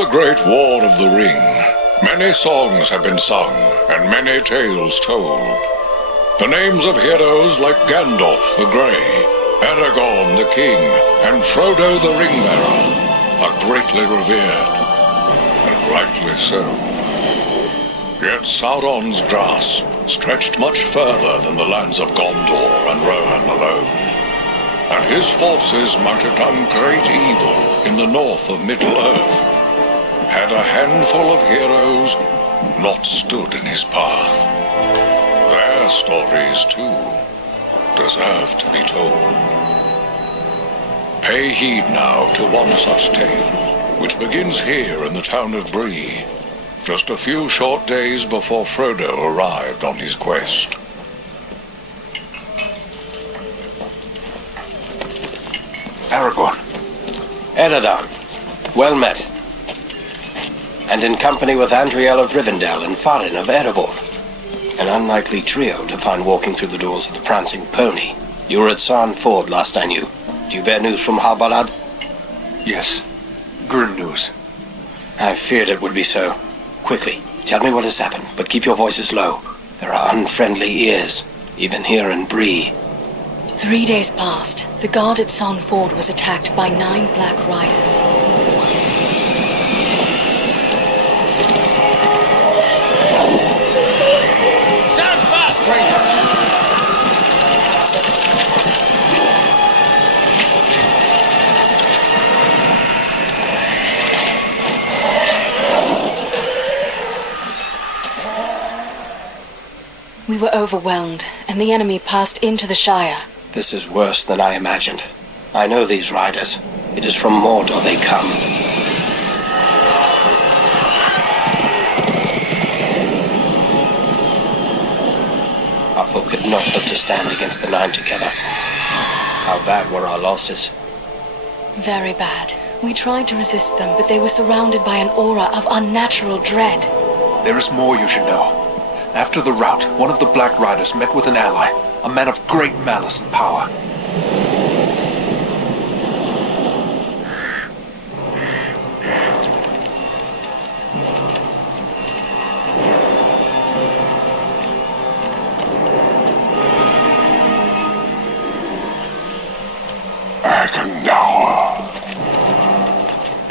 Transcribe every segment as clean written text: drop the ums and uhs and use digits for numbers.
the Great War of the Ring, many songs have been sung and many tales told. The names of heroes like Gandalf the Grey, Aragorn the King, and Frodo the Ring-Bearer are greatly revered, and rightly so. Yet Sauron's grasp stretched much further than the lands of Gondor and Rohan alone, and his forces might have done great evil in the north of Middle-earth, had a handful of heroes not stood in his path. Their stories, too, deserve to be told. Pay heed now to one such tale, which begins here in the town of Bree, just a few short days before Frodo arrived on his quest. Aragorn. Eredon, well met. And in company with Andriel of Rivendell and Farin of Erebor. An unlikely trio to find walking through the doors of the Prancing Pony. You were at Sarn Ford last I knew. Do you bear news from Harbalad? Yes. Grim news. I feared it would be so. Quickly, tell me what has happened, but keep your voices low. There are unfriendly ears, even here in Bree. 3 days passed. The guard at Sarn Ford was attacked by 9 Black Riders. Stand fast, Rangers! We were overwhelmed, and the enemy passed into the Shire. This is worse than I imagined. I know these riders. It is from Mordor they come. Our folk could not hope to stand against the 9 together. How bad were our losses? Very bad. We tried to resist them, but they were surrounded by an aura of unnatural dread. There is more you should know. After the rout, one of the Black Riders met with an ally, a man of great malice and power.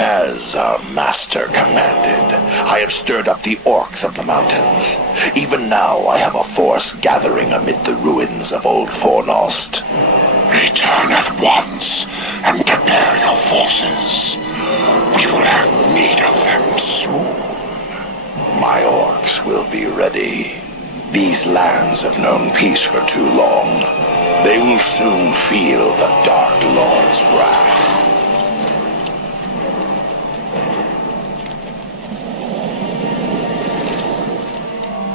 As our master commanded, I have stirred up the orcs of the mountains. Even now I have a force gathering amid the ruins of Old Fornost. Return at once and prepare your forces. We will have need of them soon. My orcs will be ready. These lands have known peace for too long. They will soon feel the Dark Lord's wrath.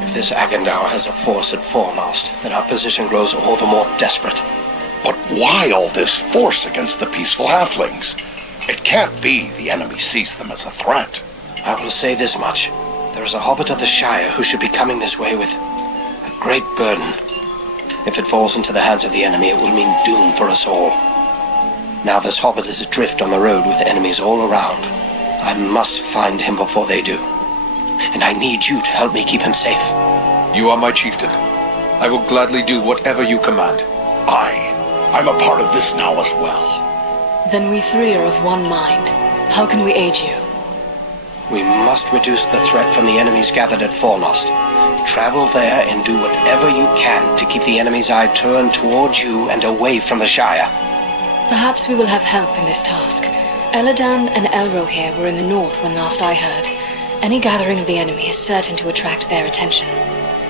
If this Agandauer has a force at Fornost, then our position grows all the more desperate. But why all this force against the peaceful halflings? It can't be the enemy sees them as a threat. I will say this much. There is a hobbit of the Shire who should be coming this way with a great burden. If it falls into the hands of the enemy, it will mean doom for us all. Now this hobbit is adrift on the road with enemies all around. I must find him before they do. And I need you to help me keep him safe. You are my chieftain. I will gladly do whatever you command. I'm a part of this now as well. Then we 3 are of one mind. How can we aid you? We must reduce the threat from the enemies gathered at Fornost. Travel there and do whatever you can to keep the enemy's eye turned towards you and away from the Shire. Perhaps we will have help in this task. Eladan and Elrohir were in the north when last I heard. Any gathering of the enemy is certain to attract their attention.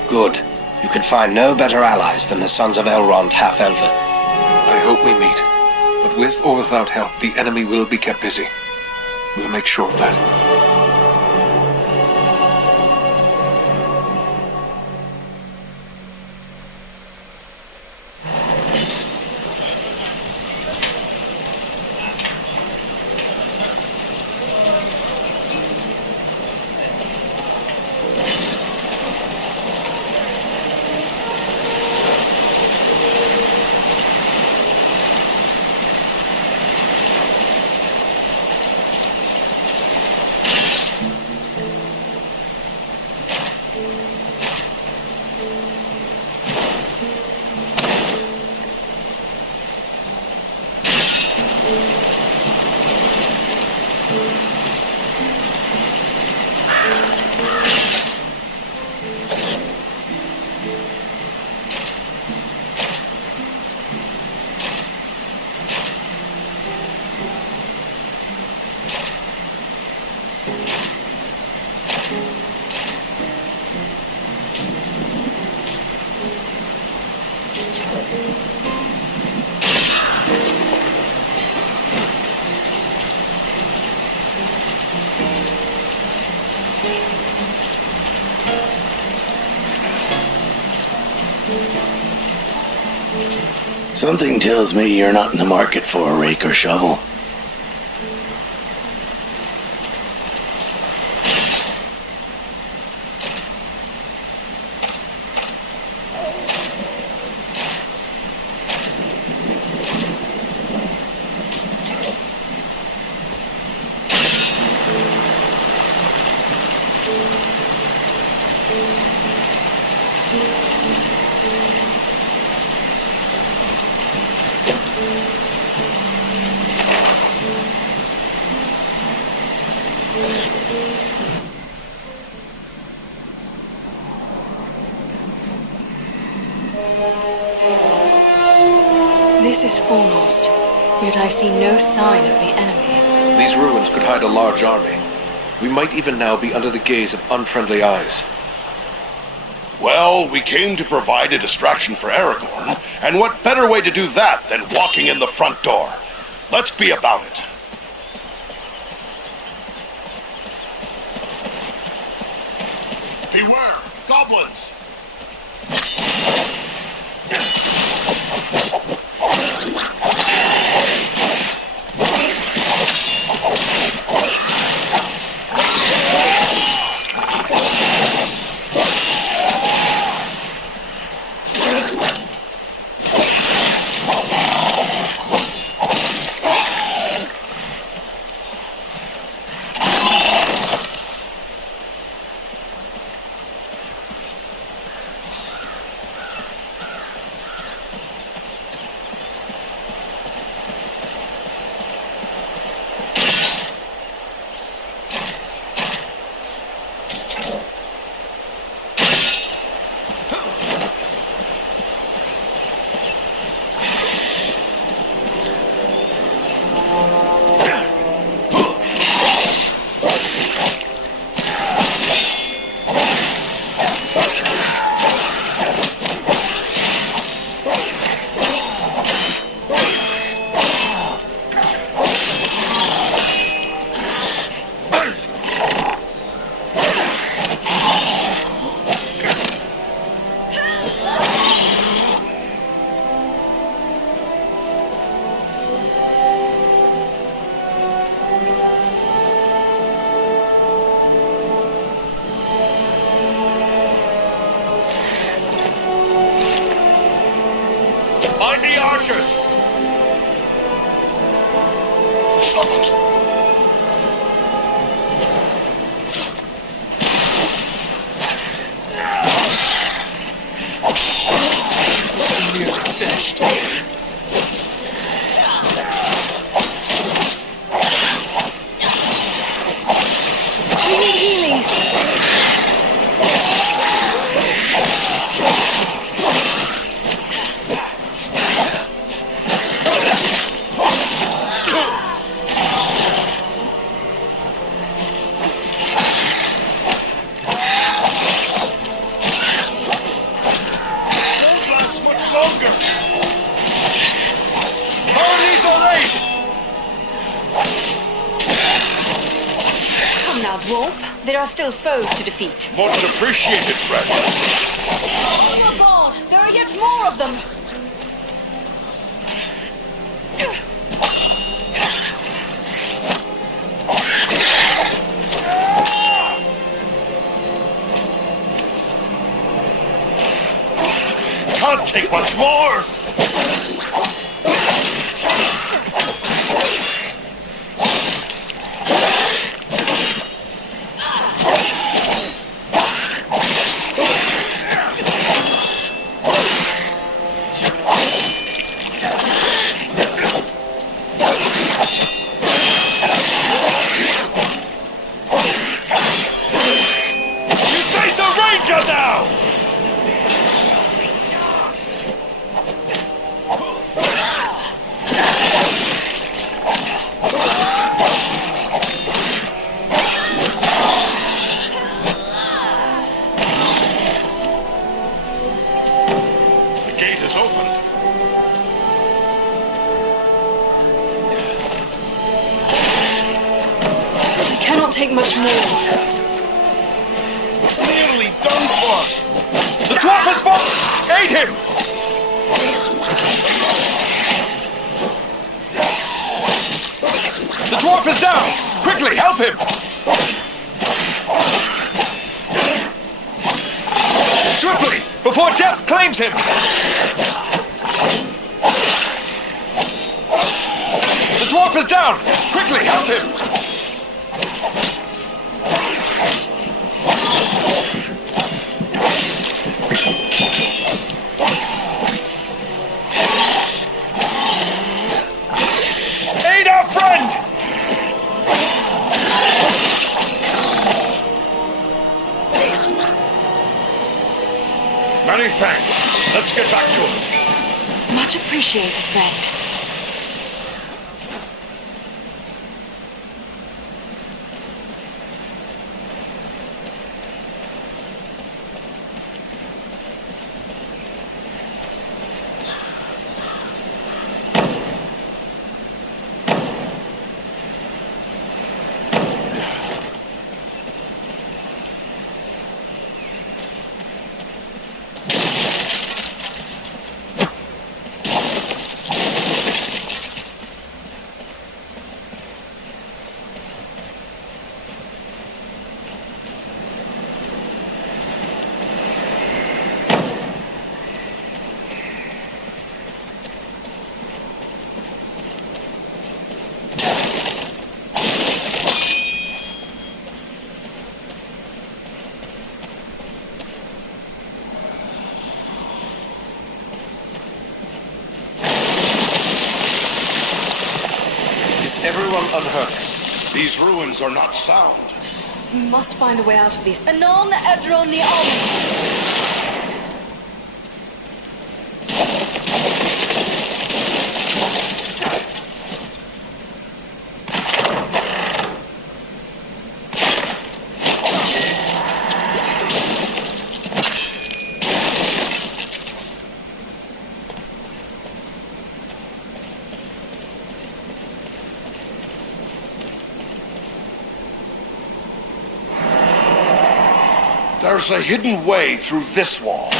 Good. You could find no better allies than the sons of Elrond half-elven. I hope we meet. But with or without help, the enemy will be kept busy. We'll make sure of that. Something tells me you're not in the market for a rake or shovel. This is foremost, yet I see no sign of the enemy. These ruins could hide a large army. We might even now be under the gaze of unfriendly eyes. Well, we came to provide a distraction for Aragorn, and what better way to do that than walking in the front door? Let's be about it. Beware, goblins! Archers! We need healing. Wolf, there are still foes to defeat. Much appreciated, friend. Oh my god, there are yet more of them! Can't take much more! Gotcha now! The gate is open. We cannot take much more. Nearly done for. The dwarf has fallen! Aid him! The dwarf is down! Quickly, help him! Swiftly, before death claims him! The dwarf is down! Quickly, help him! Aid our friend! Many thanks. Let's get back to it. Much appreciated, friend. Everyone unhurt. These ruins are not sound. We must find a way out of these. Anon Edroni Om. There's a hidden way through this wall.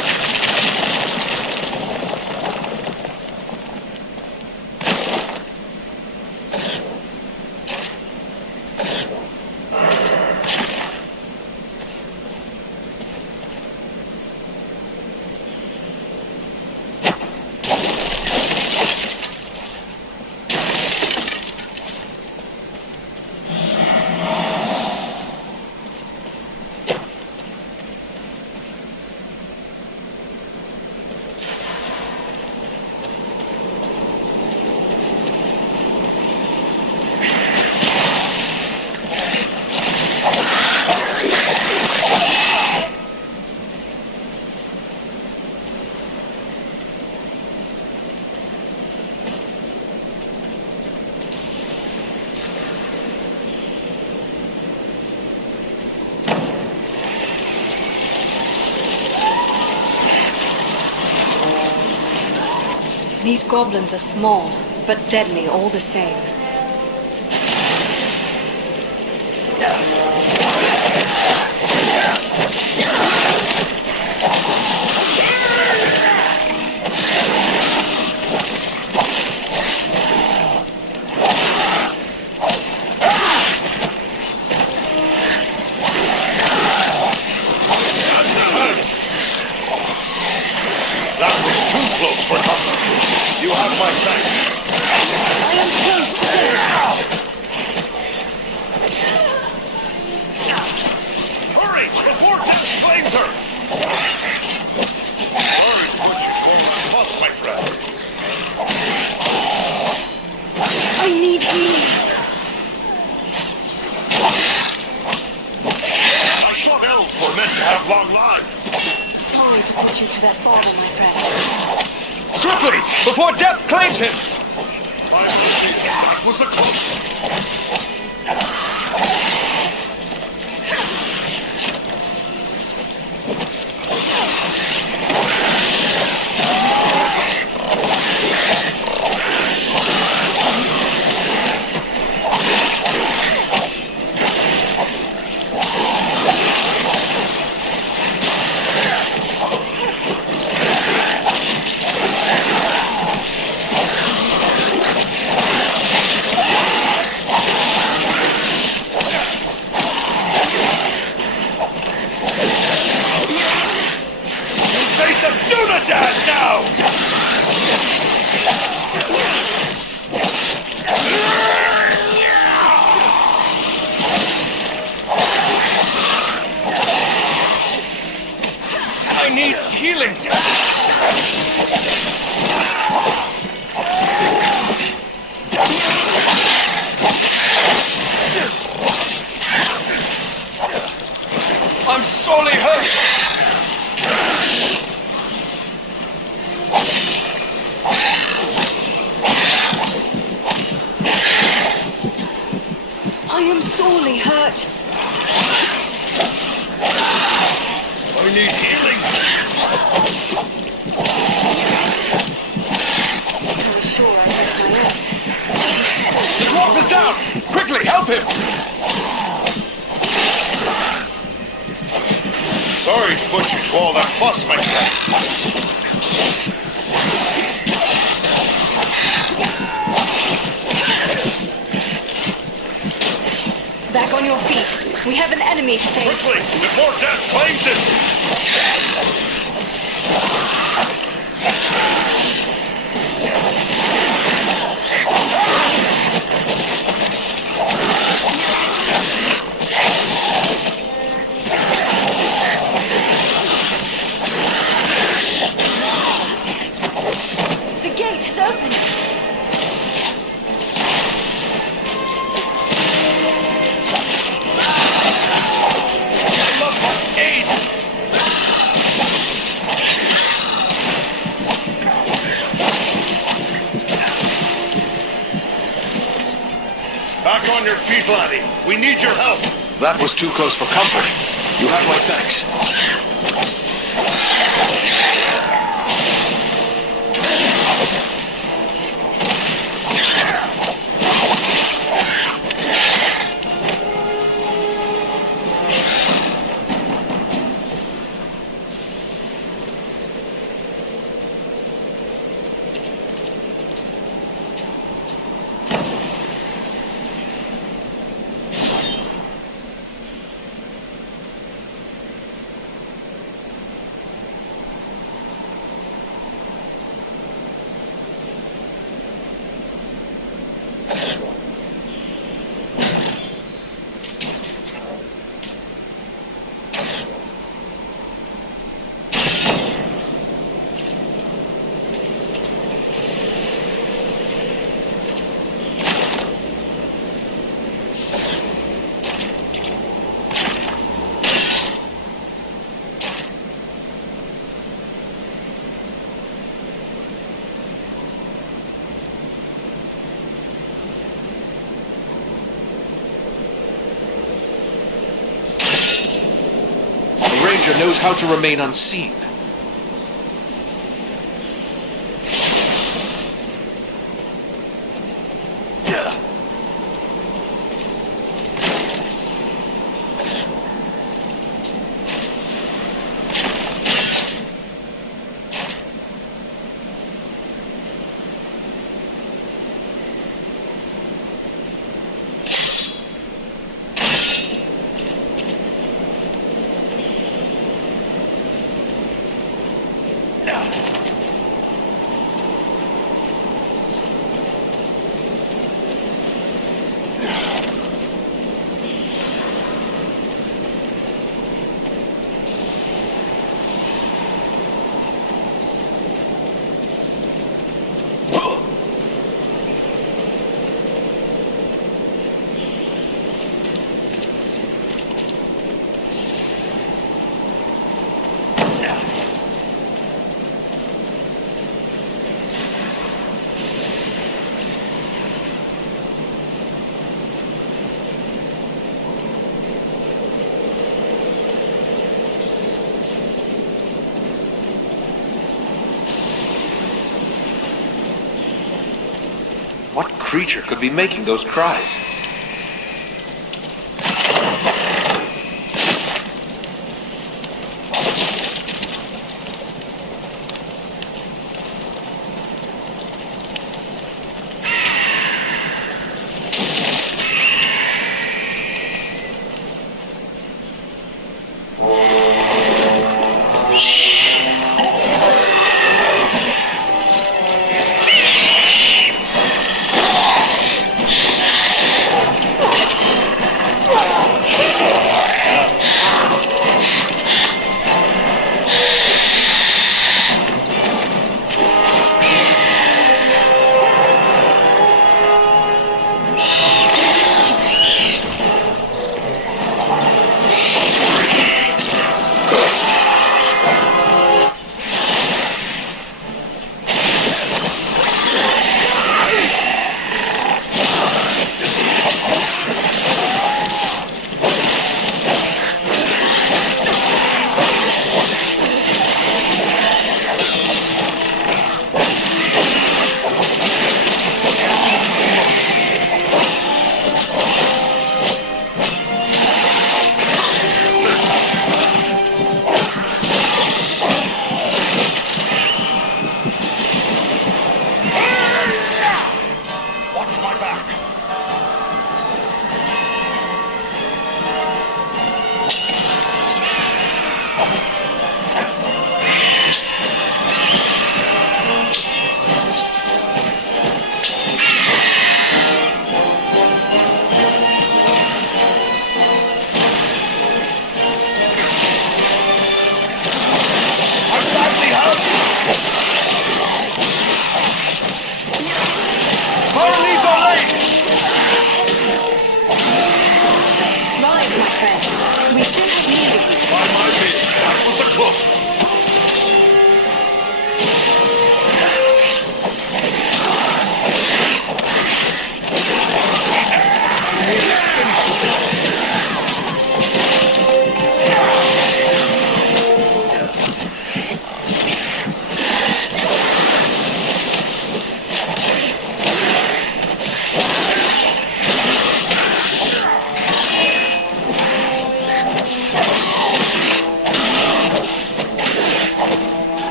These goblins are small, but deadly all the same. That was too close for comfort. You have my thanks. I am close to death. Hurry, before death claims her! Sorry to put you to a fuss, my friend. I need healing. I thought elves were meant to have long lives. get you to that father, my friend. Swiftly, before death claims him! That was a close face of Dunadan now! I need healing! I'm sorely hurt! I am sorely hurt. I need healing! I was sure I missed my earth. The dwarf is down! Quickly, help him! Sorry to put you to all that fuss, my friend. Back on your feet. We have an enemy to face. Quickly, before death claims him! The gate has opened. Back on your feet, laddie. We need your help. That was too close for comfort. You have my thanks. The ranger knows how to remain unseen. What creature could be making those cries?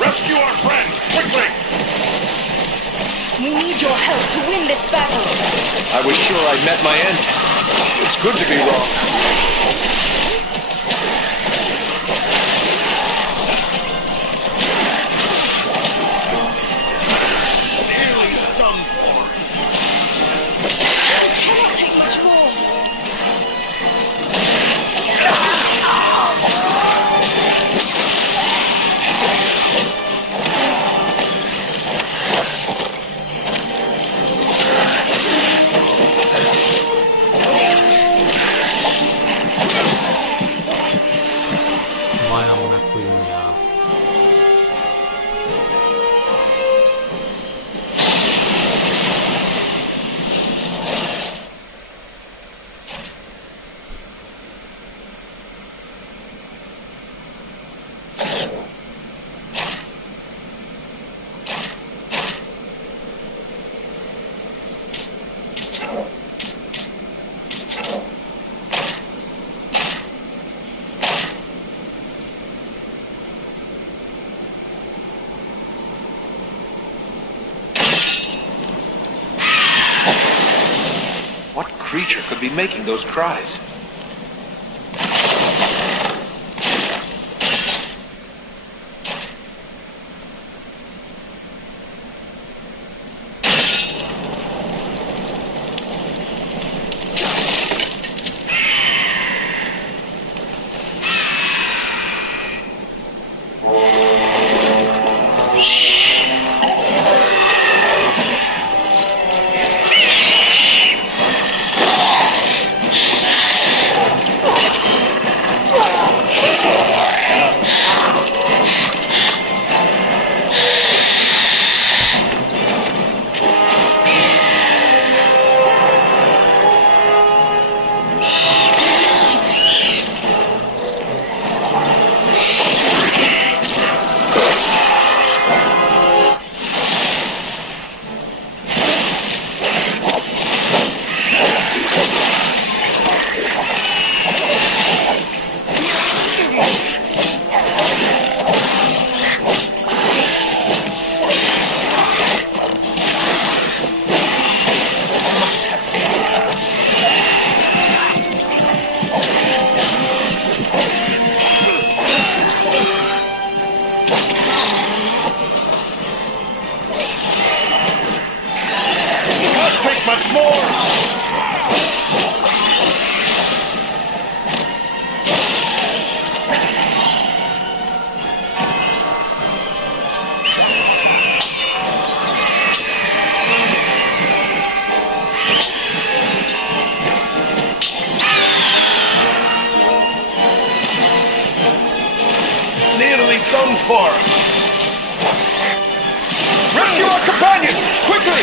Rescue our friend, quickly! We need your help to win this battle. I was sure I'd met my end. It's good to be wrong. Nearly done for. I cannot take much more. Vay amına koyayım ya. What creature could be making those cries? much more! Nearly done for. Rescue our companion! Quickly!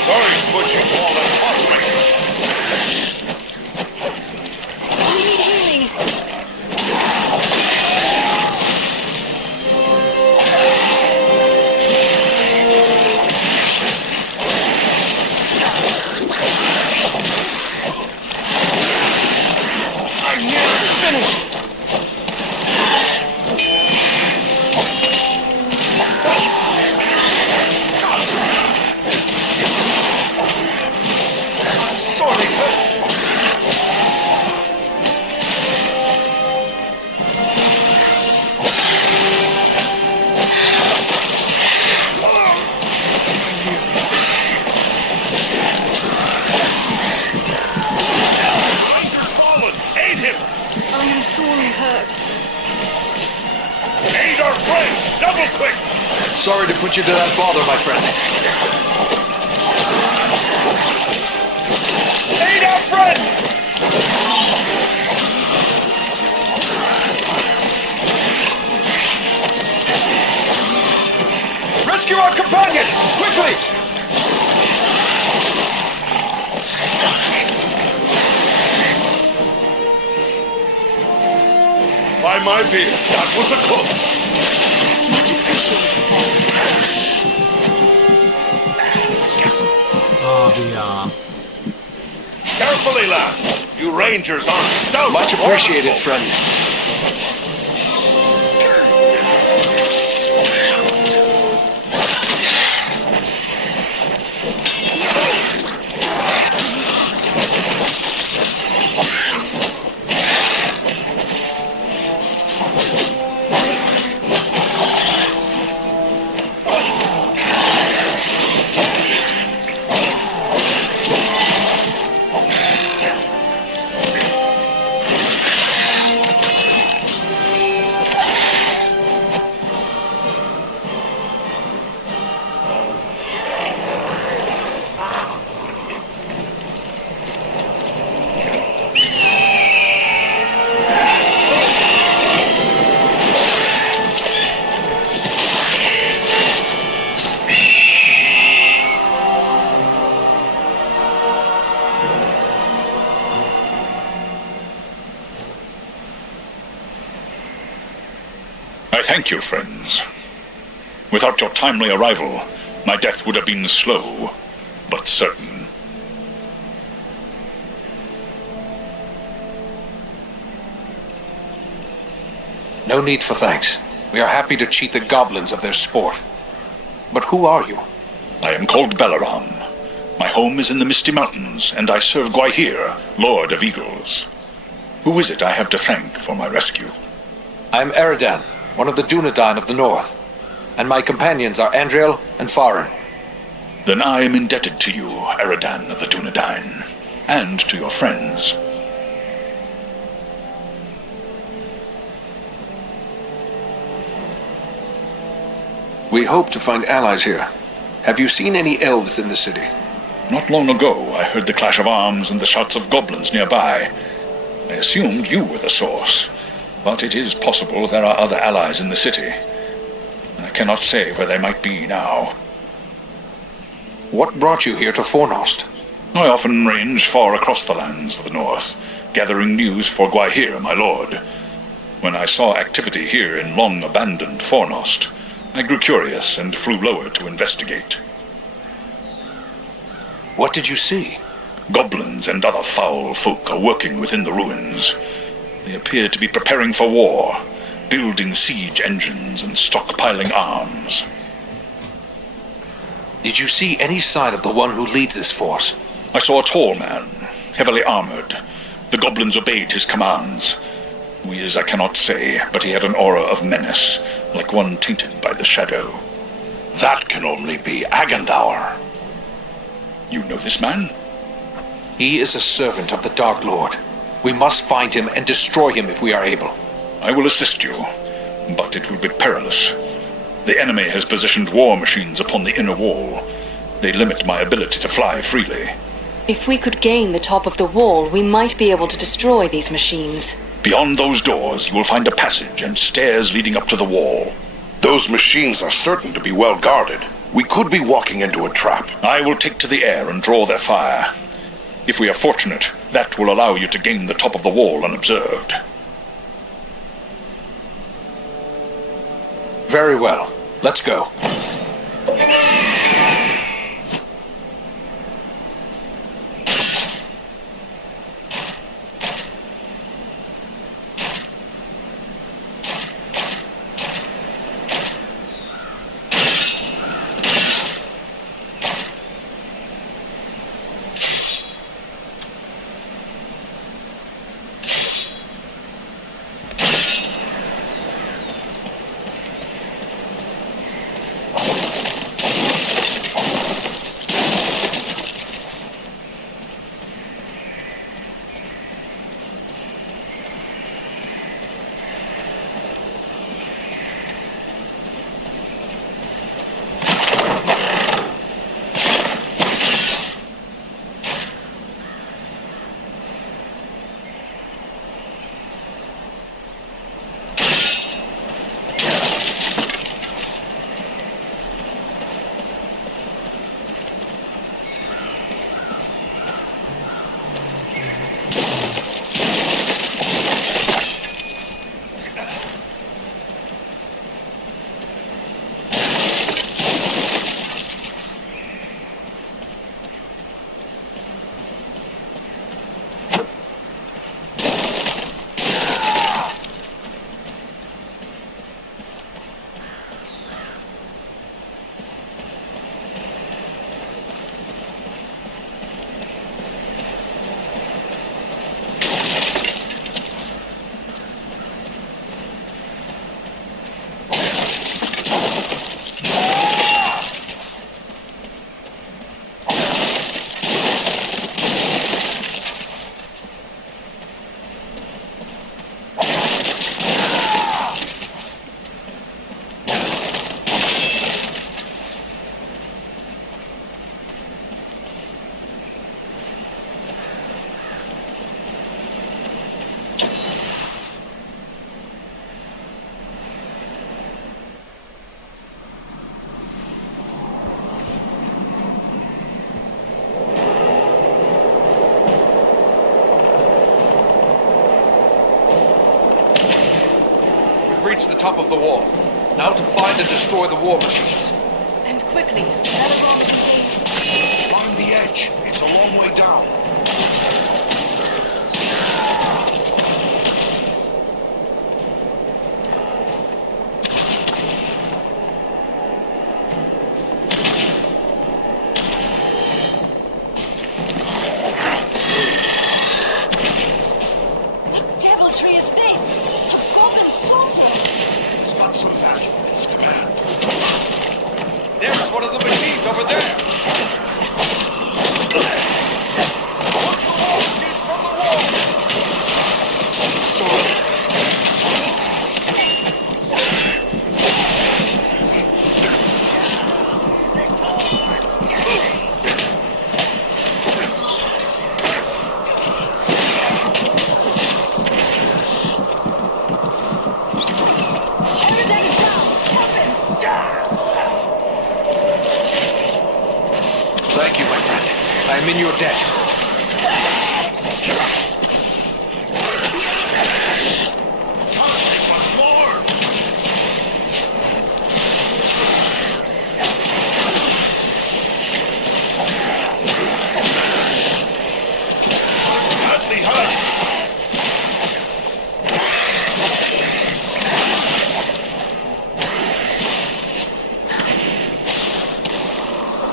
Sorry to put you all that fuss, We need healing. I'm nearly finished! I'm sorely hurt! Fallen! Aid him! I am sorely hurt. Aid our friend! Double quick! Sorry to put you to that bother, my friend. Aid our friend! Rescue our companion! Quickly! By my beard, that was a close one. Much appreciated, friend. Abi ya. Carefully, lad. You rangers aren't stout. Much appreciated, friend. I thank you, friends. Without your timely arrival, my death would have been slow, but certain. No need for thanks. We are happy to cheat the goblins of their sport. But who are you? I am called Balaram. My home is in the Misty Mountains, and I serve Gwaihir, Lord of Eagles. Who is it I have to thank for my rescue? I am Eridan, one of the Dunedain of the North, and my companions are Andriel and Farin. Then I am indebted to you, Eridan of the Dunedain, and to your friends. We hope to find allies here. Have you seen any elves in the city? Not long ago, I heard the clash of arms and the shouts of goblins nearby. I assumed you were the source, but it is possible there are other allies in the city. I cannot say where they might be now. What brought you here to Fornost? I often range far across the lands of the north, gathering news for Gwaihir, my lord. When I saw activity here in long-abandoned Fornost, I grew curious and flew lower to investigate. What did you see? Goblins and other foul folk are working within the ruins. They appear to be preparing for war, building siege engines and stockpiling arms. Did you see any sign of the one who leads this force? I saw a tall man, heavily armored. The goblins obeyed his commands. Who he is, I cannot say, but he had an aura of menace, like one tainted by the shadow. That can only be Agandaur. You know this man? He is a servant of the Dark Lord. We must find him and destroy him if we are able. I will assist you, but it will be perilous. The enemy has positioned war machines upon the inner wall. They limit my ability to fly freely. If we could gain the top of the wall, we might be able to destroy these machines. Beyond those doors, you will find a passage and stairs leading up to the wall. Those machines are certain to be well guarded. We could be walking into a trap. I will take to the air and draw their fire. If we are fortunate, that will allow you to gain the top of the wall unobserved. Very well. Let's go. Reach the top of the wall. Now to find and destroy the war machines. And quickly. Find the edge. It's a long way down. What deviltry is this? A goblin sorcerer! He's got some magic in his command. There's one of the machines over there. Push the war machines from the wall. Everything is down! Help him! Thank you, my friend. I am in your debt.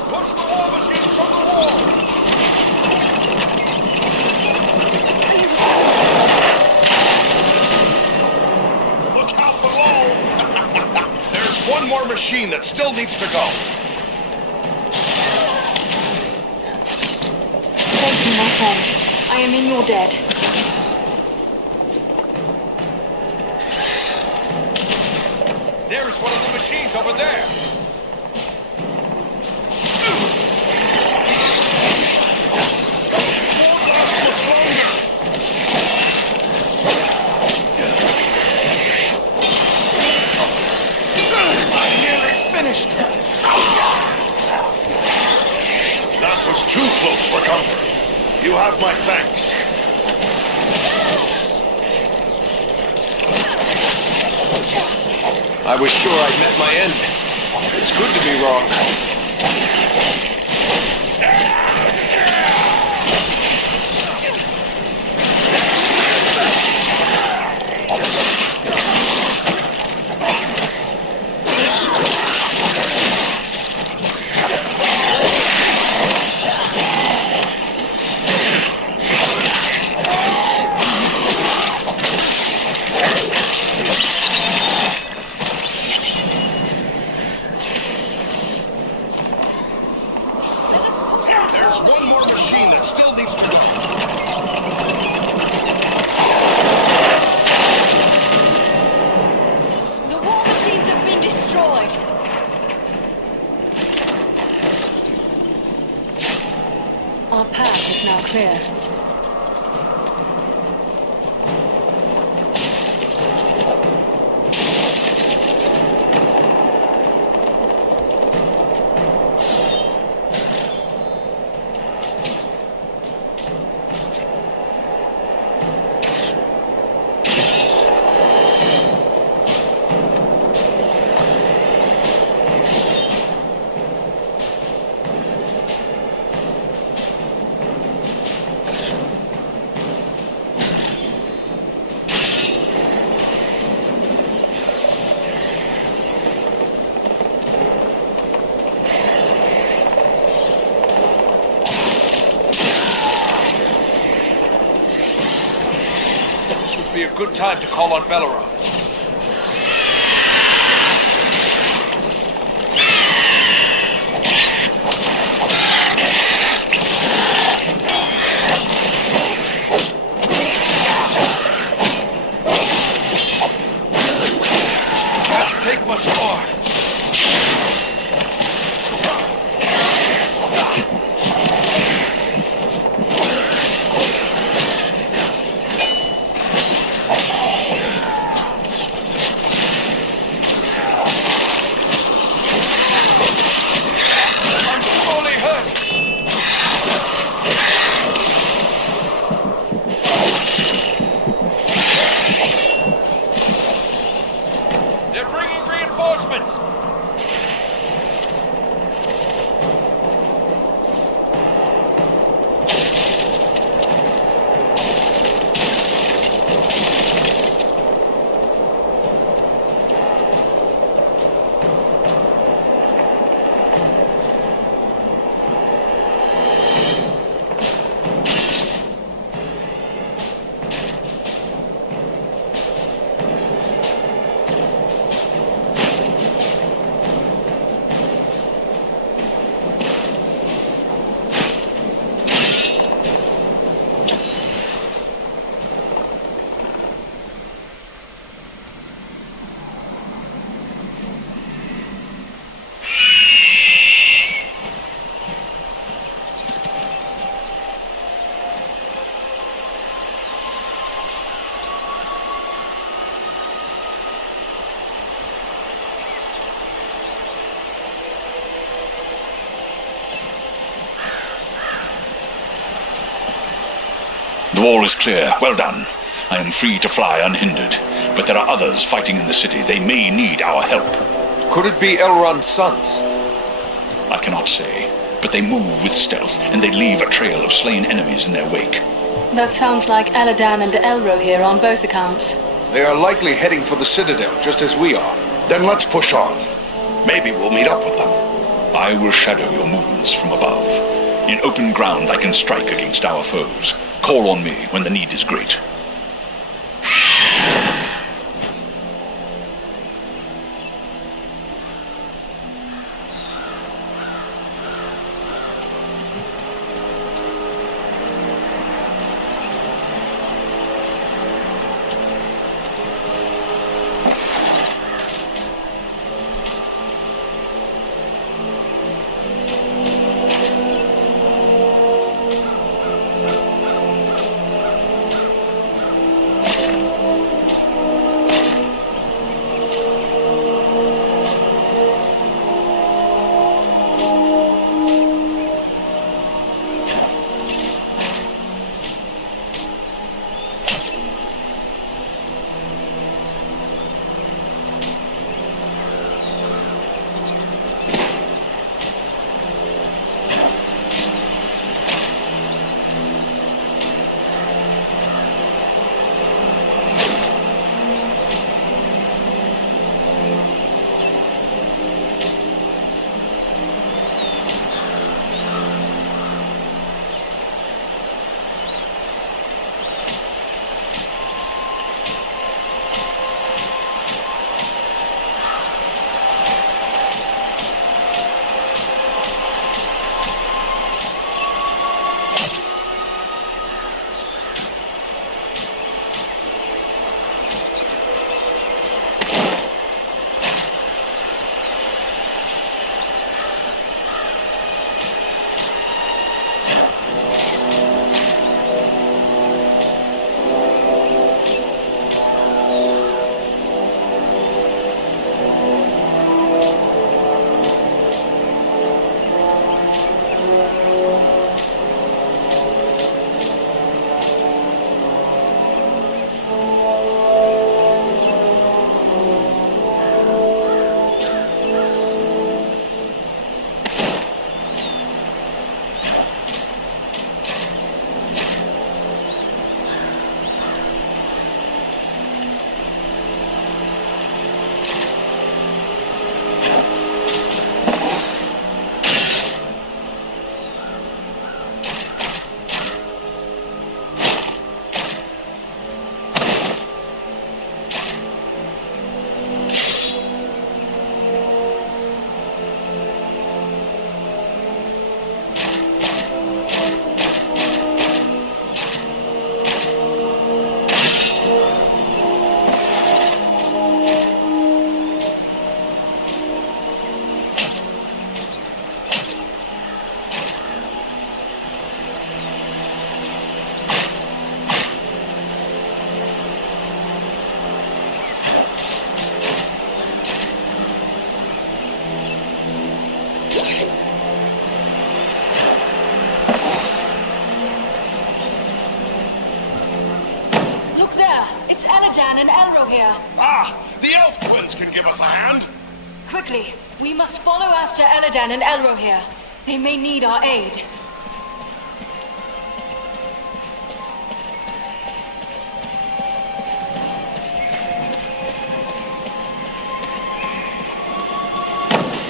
Push the war machines from the wall! machine that still needs to go. Thank you, my friend. I am in your debt. There is one of the machines over there. Finished. That was too close for comfort. You have my thanks. I was sure I'd met my end. It's good to be wrong. There's one more machine that still needs to... The war machines have been destroyed. Our path is now clear. Be a good time to call on Belleron. Can't take much more. The wall is clear. Well done. I am free to fly unhindered. But there are others fighting in the city. They may need our help. Could it be Elrond's sons? I cannot say. But they move with stealth, and they leave a trail of slain enemies in their wake. That sounds like Eladan and Elro here on both accounts. They are likely heading for the Citadel, just as we are. Then let's push on. Maybe we'll meet up with them. I will shadow your movements from above. In open ground I can strike against our foes. Call on me when the need is great. Eladan and Elro here. Ah, the elf twins can give us a hand. Quickly, we must follow after Eladan and Elro here. They may need our aid.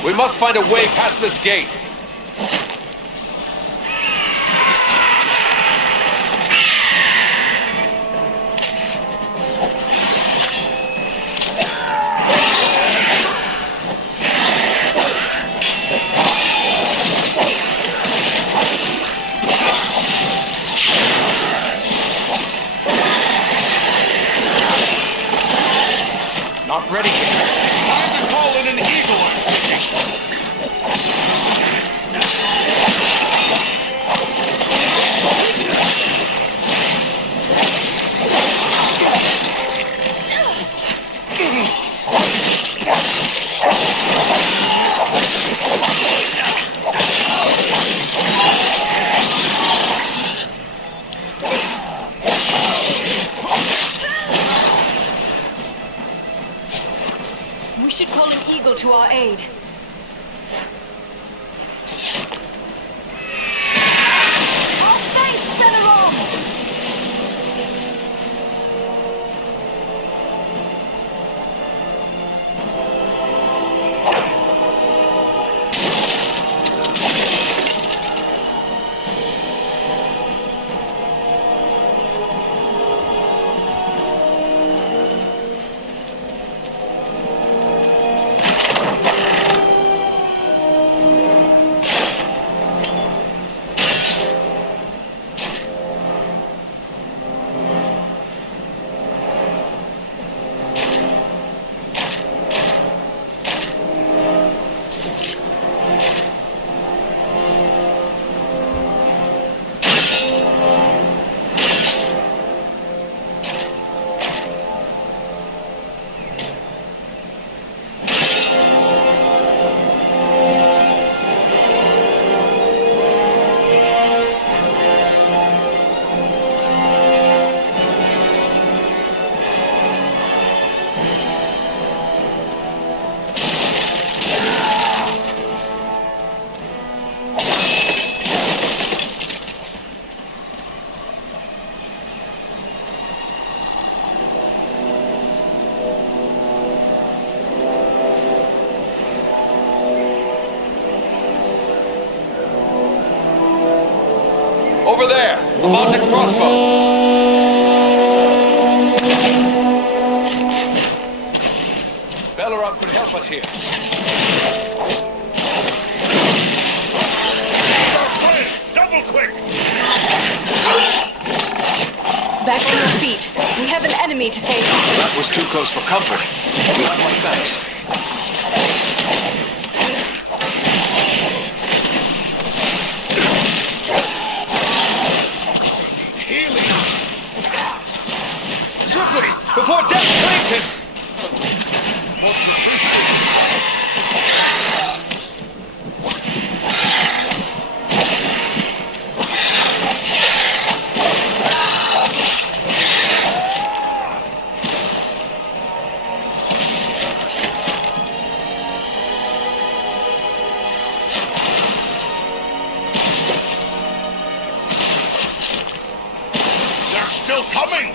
We must find a way past this gate. Not ready yet. Time to call in an eagle. We should call an eagle to our aid. Our face, Fenneron! Over there, a mounted crossbow. Belleron could help us here. Double quick! Back on your feet. We have an enemy to face. That was too close for comfort. Not my thanks. Swiftly, before death claims him! They're still coming!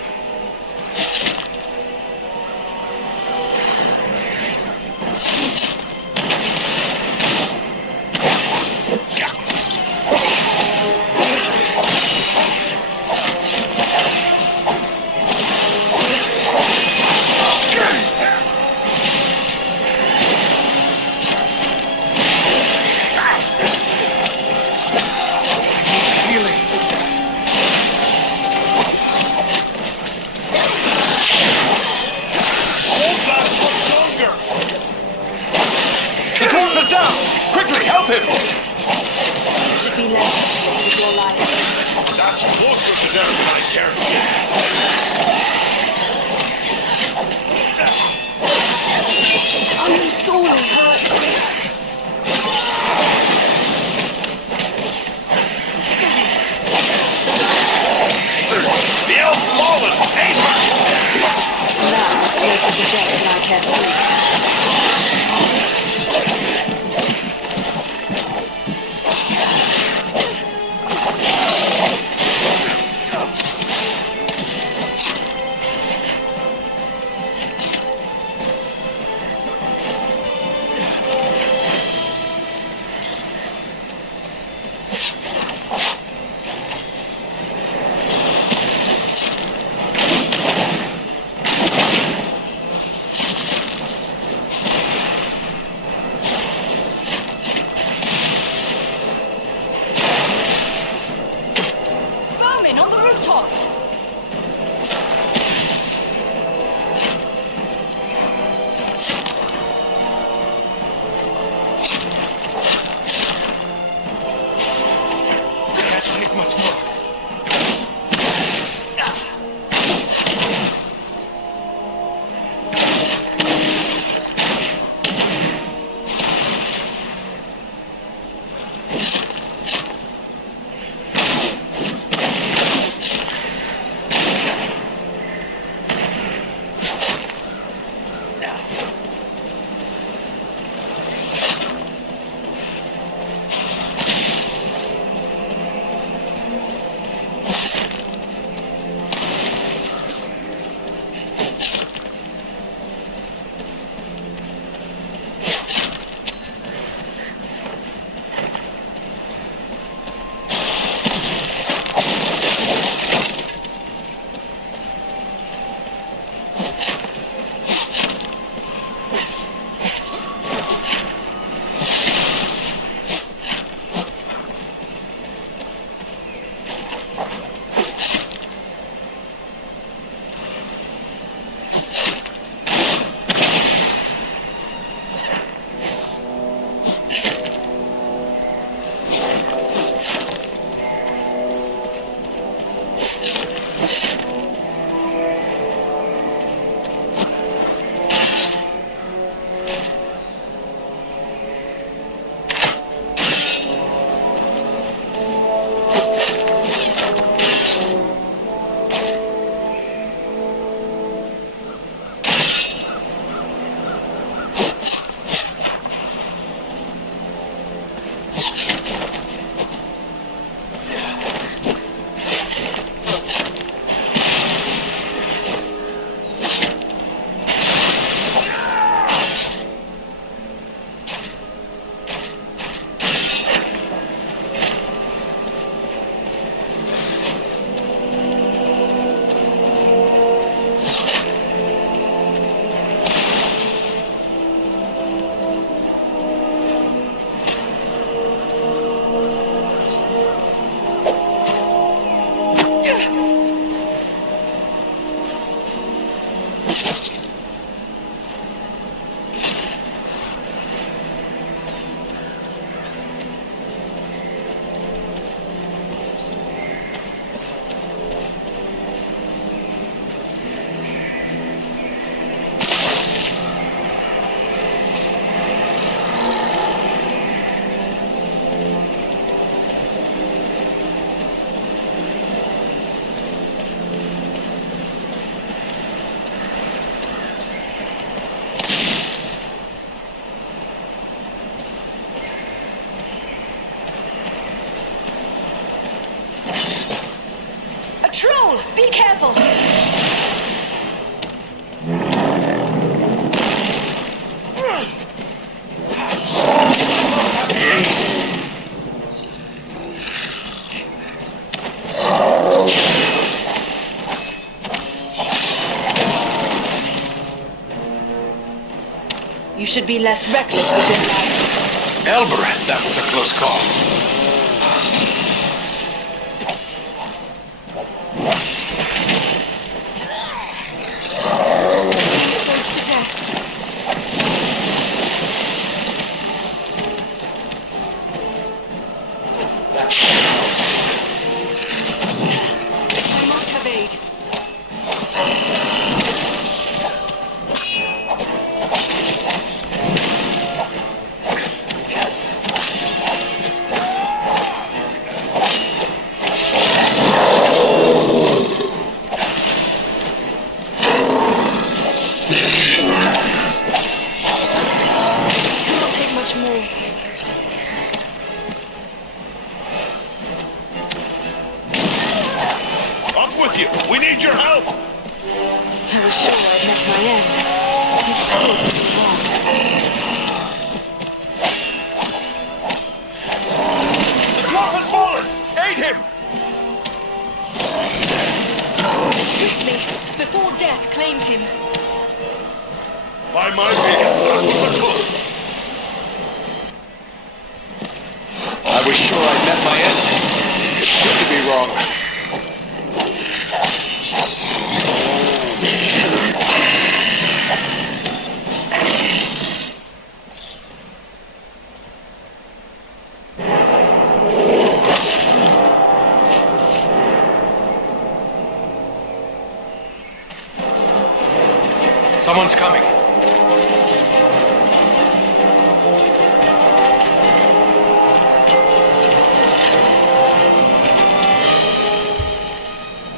careful. Vermin on the rooftops! Can't take much more. Troll! Be careful! You should be less reckless with your life. Elber, that was a close call. Close to death. I must have aid. have you? We need your help! I was sure I'd met my end. It's good to be wrong. The dwarf has fallen! Aid him! Quickly, before death claims him. By my beacon, that was a close one. I was sure I'd met my end. It's good to be wrong. Someone's coming.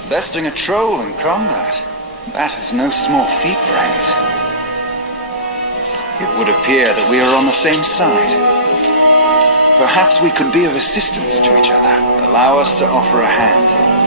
Besting a troll in combat. That is no small feat, friends. It would appear that we are on the same side. Perhaps we could be of assistance to each other. Allow us to offer a hand.